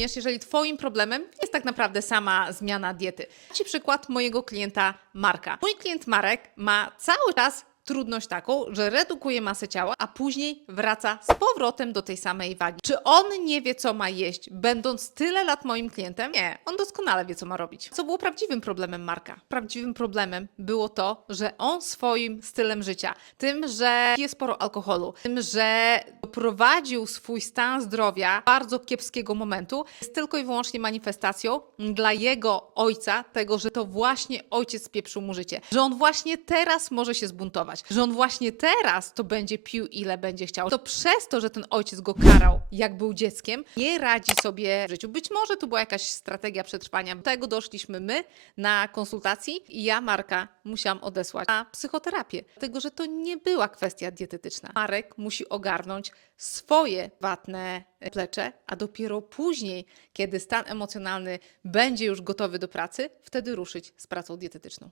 również, jeżeli Twoim problemem jest tak naprawdę sama zmiana diety. Ci przykład mojego klienta Marka. Mój klient Marek ma cały czas trudność taką, że redukuje masę ciała, a później wraca z powrotem do tej samej wagi. Czy on nie wie, co ma jeść, będąc tyle lat moim klientem? Nie, on doskonale wie, co ma robić. Co było prawdziwym problemem Marka? Prawdziwym problemem było to, że on swoim stylem życia, tym, że pije sporo alkoholu, tym, że doprowadził swój stan zdrowia bardzo kiepskiego momentu, jest tylko i wyłącznie manifestacją dla jego ojca tego, że to właśnie ojciec spieprzył mu życie, że on właśnie teraz może się zbuntować, że on właśnie teraz to będzie pił ile będzie chciał. To przez to, że ten ojciec go karał, jak był dzieckiem, nie radzi sobie w życiu. Być może to była jakaś strategia przetrwania. Do tego doszliśmy my na konsultacji i ja Marka musiałam odesłać na psychoterapię, dlatego że to nie była kwestia dietetyczna. Marek musi ogarnąć swoje watne plecze, a dopiero później, kiedy stan emocjonalny będzie już gotowy do pracy, wtedy ruszyć z pracą dietetyczną.